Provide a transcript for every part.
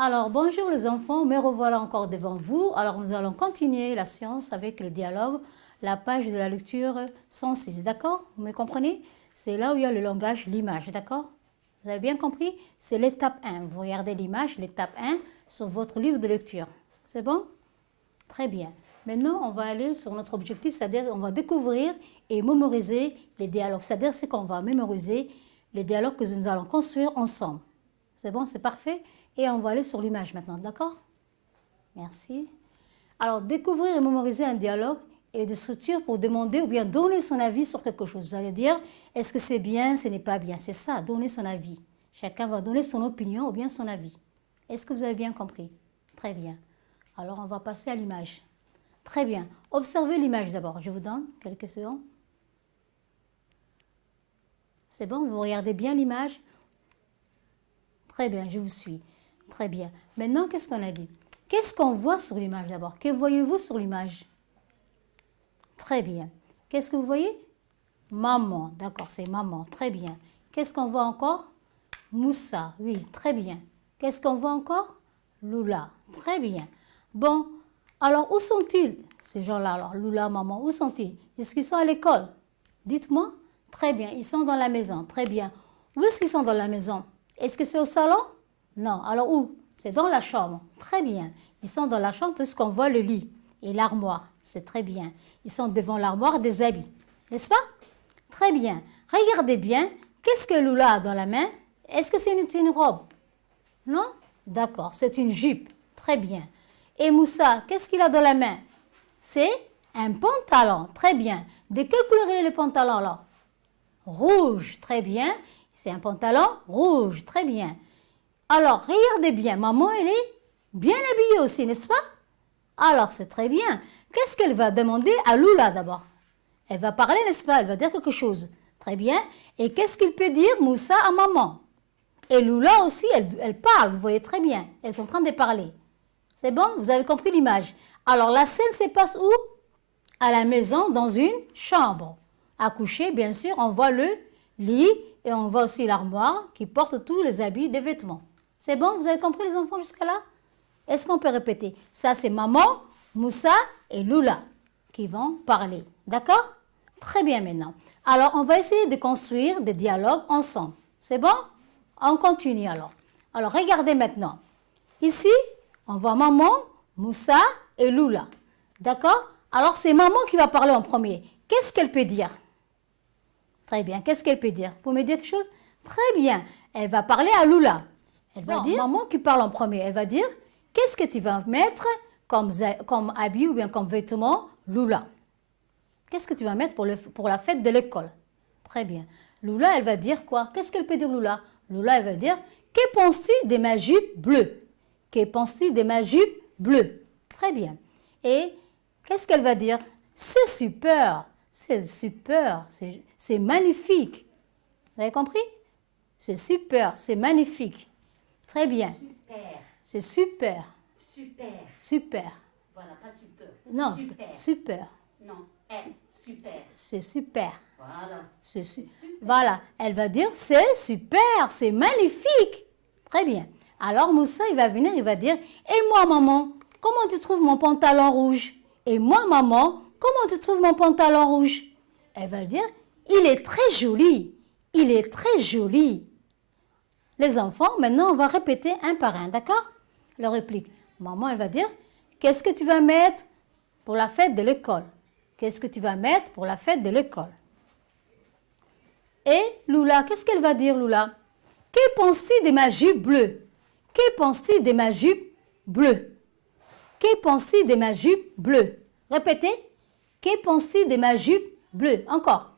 Alors, bonjour les enfants, me revoilà encore devant vous. Alors, nous allons continuer la science avec le dialogue, la page de la lecture 106, d'accord? Vous me comprenez? C'est là où il y a le langage, l'image, d'accord? Vous avez bien compris? C'est l'étape 1. Vous regardez l'image, l'étape 1, sur votre livre de lecture. C'est bon? Très bien. Maintenant, on va aller sur notre objectif, c'est-à-dire on va découvrir et mémoriser les dialogues. C'est-à-dire c'est qu'on va mémoriser les dialogues que nous allons construire ensemble. C'est bon, c'est parfait? Et on va aller sur l'image maintenant, d'accord? Merci. Alors, découvrir et mémoriser un dialogue et des structures pour demander ou bien donner son avis sur quelque chose. Vous allez dire, est-ce que c'est bien, ce n'est pas bien? C'est ça, donner son avis. Chacun va donner son opinion ou bien son avis. Est-ce que vous avez bien compris? Très bien. Alors, on va passer à l'image. Très bien. Observez l'image d'abord. Je vous donne quelques secondes. C'est bon? Vous regardez bien l'image? Très bien, je vous suis. Très bien. Maintenant, qu'est-ce qu'on a dit? Qu'est-ce qu'on voit sur l'image d'abord? Que voyez-vous sur l'image? Très bien. Qu'est-ce que vous voyez? Maman. D'accord, c'est maman. Très bien. Qu'est-ce qu'on voit encore? Moussa. Oui, très bien. Qu'est-ce qu'on voit encore? Lula. Très bien. Bon, alors où sont-ils, ces gens-là? Alors, Lula, maman, où sont-ils? Est-ce qu'ils sont à l'école? Dites-moi. Très bien, ils sont dans la maison. Très bien. Où est-ce qu'ils sont dans la maison? Est-ce que c'est au salon? Non. Alors où? C'est dans la chambre. Très bien. Ils sont dans la chambre puisqu'on voit le lit et l'armoire. C'est très bien. Ils sont devant l'armoire des habits. N'est-ce pas? Très bien. Regardez bien. Qu'est-ce que Lula a dans la main? Est-ce que c'est une robe? Non? D'accord. C'est une jupe. Très bien. Et Moussa, qu'est-ce qu'il a dans la main? C'est un pantalon. Très bien. De quelle couleur est le pantalon là? Rouge. Très bien. C'est un pantalon rouge. Très bien. Alors, regardez bien. Maman, elle est bien habillée aussi, n'est-ce pas? Alors, c'est très bien. Qu'est-ce qu'elle va demander à Lula d'abord? Elle va parler, n'est-ce pas? Elle va dire quelque chose. Très bien. Et qu'est-ce qu'il peut dire, Moussa, à maman? Et Lula aussi, elle parle. Vous voyez très bien. Elles sont en train de parler. C'est bon? Vous avez compris l'image. Alors, la scène se passe où? À la maison, dans une chambre. À coucher, bien sûr, on voit le lit et on voit aussi l'armoire qui porte tous les habits, des vêtements. C'est bon? Vous avez compris les enfants jusqu'à là? Est-ce qu'on peut répéter? Ça, c'est maman, Moussa et Lula qui vont parler. D'accord? Très bien maintenant. Alors, on va essayer de construire des dialogues ensemble. C'est bon? On continue alors. Alors, regardez maintenant. Ici, on voit maman, Moussa et Lula. D'accord? Alors, c'est maman qui va parler en premier. Qu'est-ce qu'elle peut dire? Très bien. Qu'est-ce qu'elle peut dire? Vous pouvez me dire quelque chose? Très bien. Elle va parler à Lula. Elle va dire, maman qui parle en premier, elle va dire, qu'est-ce que tu vas mettre comme habit ou bien comme vêtement, Lula? Qu'est-ce que tu vas mettre pour la fête de l'école? Très bien. Lula, elle va dire quoi? Qu'est-ce qu'elle peut dire, Lula? Lula, elle va dire, que penses-tu de ma jupe bleue? Que penses-tu de ma jupe bleue? Très bien. Et qu'est-ce qu'elle va dire? C'est super, c'est magnifique. Vous avez compris? C'est super, c'est magnifique. Très bien. Super. C'est super. Super. Super. Voilà, pas super. Non, Super. super. Non, super. C'est super. Voilà. Voilà, elle va dire c'est super, c'est magnifique. Très bien. Alors Moussa, il va venir, il va dire, et moi maman, comment tu trouves mon pantalon rouge? Et moi maman, comment tu trouves mon pantalon rouge? Elle va dire, il est très joli, il est très joli. Les enfants, maintenant on va répéter un par un, d'accord? Leur réplique. Maman, elle va dire, qu'est-ce que tu vas mettre pour la fête de l'école? Qu'est-ce que tu vas mettre pour la fête de l'école? Et Lula, qu'est-ce qu'elle va dire, Lula? Que penses-tu de ma jupe bleue? Que penses-tu de ma jupe bleue? Que penses-tu de ma jupe bleue? Répétez. Que penses-tu de ma jupe bleue? Encore.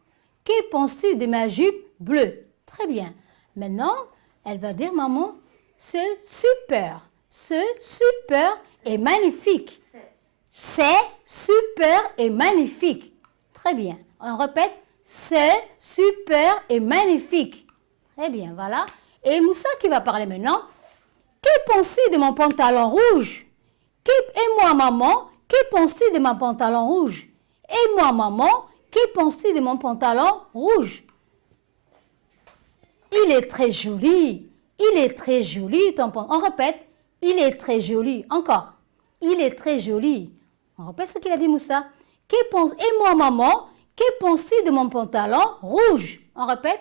Que penses-tu de ma jupe bleue? Très bien. Maintenant, elle va dire, maman, c'est super. C'est super et magnifique. C'est super et magnifique. Très bien. On répète. C'est super et magnifique. Très bien, voilà. Et Moussa qui va parler maintenant. Que penses-tu de mon pantalon rouge? Et moi, maman, que penses-tu de mon pantalon rouge? Et moi, maman, que penses-tu de mon pantalon rouge? Il est très joli. Il est très joli ton pantalon. On répète. Il est très joli. Encore. Il est très joli. On répète ce qu'il a dit Moussa. Et moi, maman, que penses-tu de mon pantalon rouge? On répète.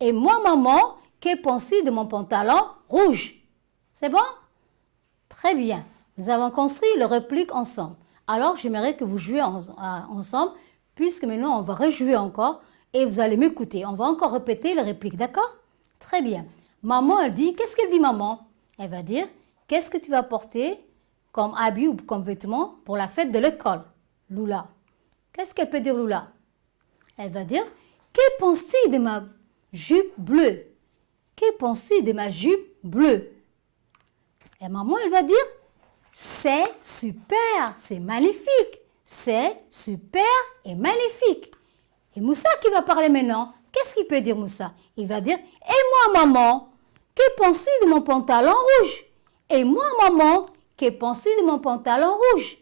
Et moi, maman, que penses-tu de mon pantalon rouge? C'est bon? Très bien. Nous avons construit le réplique ensemble. Alors, j'aimerais que vous jouiez ensemble, puisque maintenant, on va rejouer encore et vous allez m'écouter. On va encore répéter le réplique, d'accord? Très bien. Maman, elle dit, qu'est-ce qu'elle dit, maman? Elle va dire, qu'est-ce que tu vas porter comme habit ou comme vêtement pour la fête de l'école? Lula. Qu'est-ce qu'elle peut dire, Lula? Elle va dire, que penses-tu de ma jupe bleue? Que penses-tu de ma jupe bleue? Et maman, elle va dire, c'est super, c'est magnifique. C'est super et magnifique. Et Moussa qui va parler maintenant, qu'est-ce qu'il peut dire Moussa? Il va dire, et moi maman, que penses-tu de mon pantalon rouge? Et moi maman, que penses-tu de mon pantalon rouge?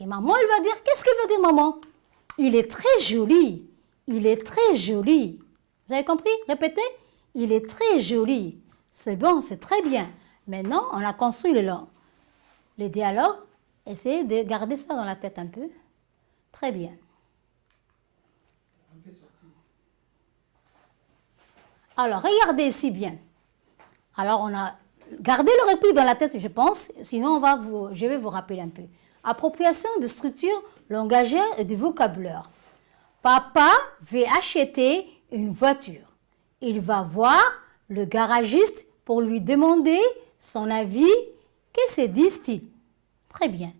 Et maman, elle va dire, qu'est-ce qu'elle va dire maman? Il est très joli, il est très joli. Vous avez compris? Répétez, il est très joli. C'est bon, c'est très bien. Maintenant, on a construit les dialogues. Essayez de garder ça dans la tête un peu. Très bien. Alors, regardez ici bien. Alors, on a gardé le réplique dans la tête, je pense. Sinon, je vais vous rappeler un peu. Appropriation de structure langagère et du vocabulaire. Papa veut acheter une voiture. Il va voir le garagiste pour lui demander son avis. Que se disent-ils? Très bien.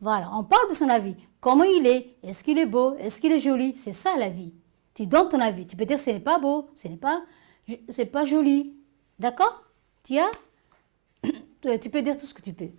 Voilà, on parle de son avis. Comment il est? Est-ce qu'il est beau? Est-ce qu'il est joli? C'est ça la vie. Tu donnes ton avis. Tu peux dire ce n'est pas beau, c'est pas joli. D'accord? Tu peux dire tout ce que tu peux.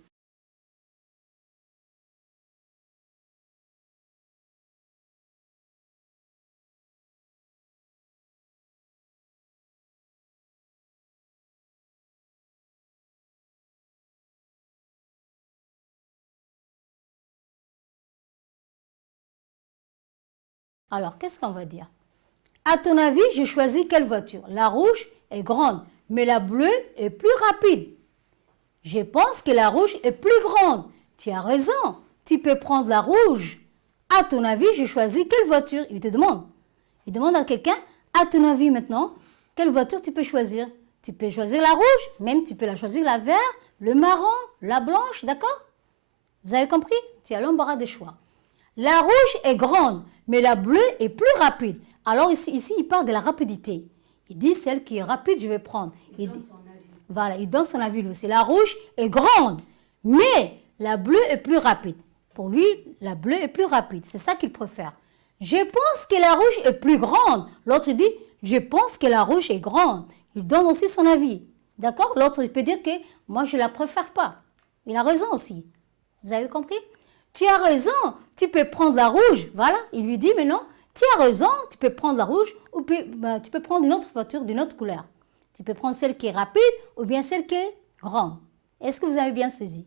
Alors, qu'est-ce qu'on va dire? À ton avis, je choisis quelle voiture? La rouge est grande, mais la bleue est plus rapide. Je pense que la rouge est plus grande. Tu as raison, tu peux prendre la rouge. À ton avis, je choisis quelle voiture? Il te demande. Il demande à quelqu'un, à ton avis maintenant, quelle voiture tu peux choisir? Tu peux choisir la rouge, même tu peux la choisir la verte, le marron, la blanche, d'accord? Vous avez compris? Tu as l'embarras des choix. La rouge est grande, mais la bleue est plus rapide. Alors ici, il parle de la rapidité. Il dit, celle qui est rapide, je vais prendre. Voilà, il donne son avis lui aussi. La rouge est grande, mais la bleue est plus rapide. Pour lui, la bleue est plus rapide. C'est ça qu'il préfère. Je pense que la rouge est plus grande. L'autre dit, je pense que la rouge est grande. Il donne aussi son avis. D'accord? L'autre, il peut dire que moi, je ne la préfère pas. Il a raison aussi. Vous avez compris? Tu as raison, tu peux prendre la rouge. Voilà, il lui dit, mais non, tu as raison, tu peux prendre la rouge ou tu peux prendre une autre voiture d'une autre couleur. Tu peux prendre celle qui est rapide ou bien celle qui est grande. Est-ce que vous avez bien saisi?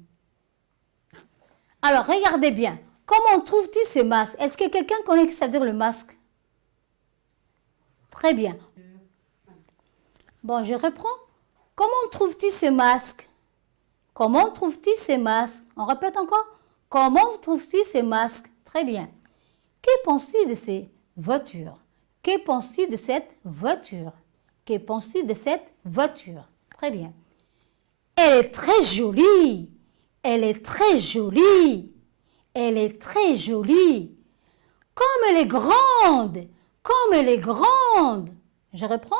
Alors, regardez bien. Comment trouves-tu ce masque? Est-ce que quelqu'un connaît ce que ça veut dire le masque? Très bien. Bon, je reprends. Comment trouves-tu ce masque? Comment trouves-tu ce masque? On répète encore. Comment trouves-tu ces masques? Très bien. Que penses-tu de ces voitures? Que penses-tu de cette voiture? Que penses-tu de cette voiture? Très bien. Elle est très jolie. Elle est très jolie. Elle est très jolie. Comme elle est grande. Comme elle est grande. Je reprends.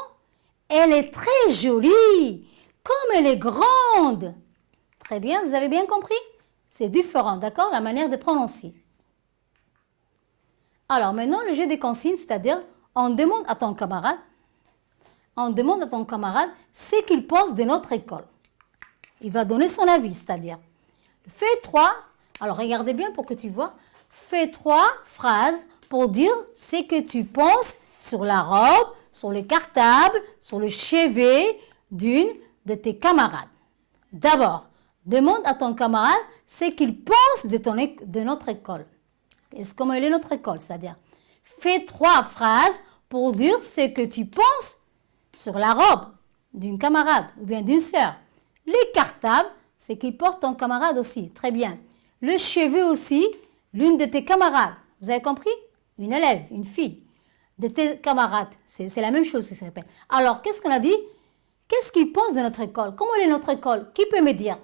Elle est très jolie. Comme elle est grande. Très bien, vous avez bien compris? C'est différent, d'accord? La manière de prononcer. Alors maintenant, le jeu des consignes, c'est-à-dire, on demande à ton camarade ce qu'il pense de notre école. Il va donner son avis, c'est-à-dire, fais 3, alors regardez bien pour que tu vois, fais 3 phrases pour dire ce que tu penses sur la robe, sur le cartable, sur le chevet d'une de tes camarades. D'abord, demande à ton camarade ce qu'il pense de notre école. Comment est notre école, c'est-à-dire, fais 3 phrases pour dire ce que tu penses sur la robe d'une camarade ou bien d'une sœur, les cartables, Ce qu'il porte ton camarade aussi. Très bien. Le cheveu aussi, l'une de tes camarades. Vous avez compris? Une élève, une fille. De tes camarades. C'est la même chose qui se répète. Alors, qu'est-ce qu'on a dit? Qu'est-ce qu'ils pensent de notre école? Comment est notre école? Qui peut me dire?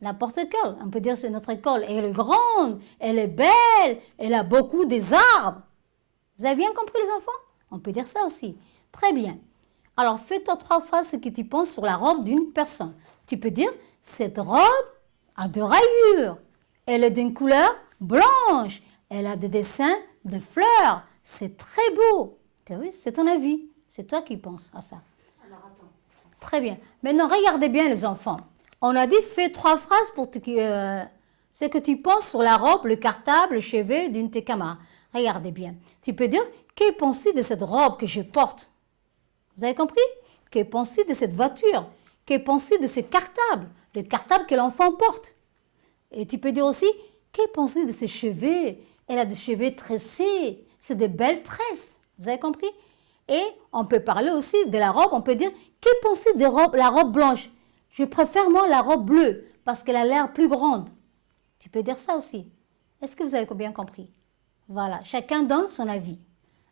N'importe quelle. On peut dire que notre école, elle est grande, elle est belle, elle a beaucoup des arbres. Vous avez bien compris les enfants? On peut dire ça aussi. Très bien. Alors, fais-toi 3 phrases ce que tu penses sur la robe d'une personne. Tu peux dire, cette robe a 2 rayures. Elle est d'une couleur blanche. Elle a des dessins de fleurs. C'est très beau. C'est ton avis. C'est toi qui penses à ça. Alors, attends. Très bien. Maintenant, regardez bien les enfants. On a dit, fais 3 phrases pour ce que tu penses sur la robe, le cartable, le cheveu d'une de tes camarades. Regardez bien. Tu peux dire, que penses-tu de cette robe que je porte? Vous avez compris? Que penses-tu de cette voiture? Que penses-tu de ce cartable? Le cartable que l'enfant porte. Et tu peux dire aussi, que penses-tu de ses cheveux? Elle a des cheveux tressés. C'est de belles tresses. Vous avez compris? Et on peut parler aussi de la robe. On peut dire, que penses-tu de la robe blanche? Je préfère moi la robe bleue parce qu'elle a l'air plus grande. Tu peux dire ça aussi. Est-ce que vous avez bien compris? Voilà, chacun donne son avis.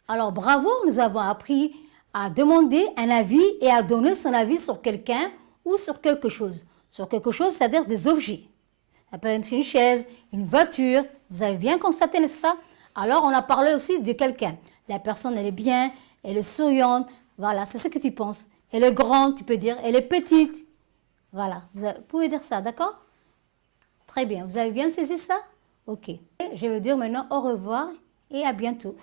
Alors bravo, nous avons appris à demander un avis et à donner son avis sur quelqu'un ou sur quelque chose. Sur quelque chose, c'est-à-dire des objets. Ça peut être une chaise, une voiture. Vous avez bien constaté, n'est-ce pas? Alors on a parlé aussi de quelqu'un. La personne, elle est bien, elle est souriante. Voilà, c'est ce que tu penses. Elle est grande, tu peux dire. Elle est petite. Voilà, vous pouvez dire ça, d'accord? Très bien, vous avez bien saisi ça? Ok. Je vais dire maintenant au revoir et à bientôt.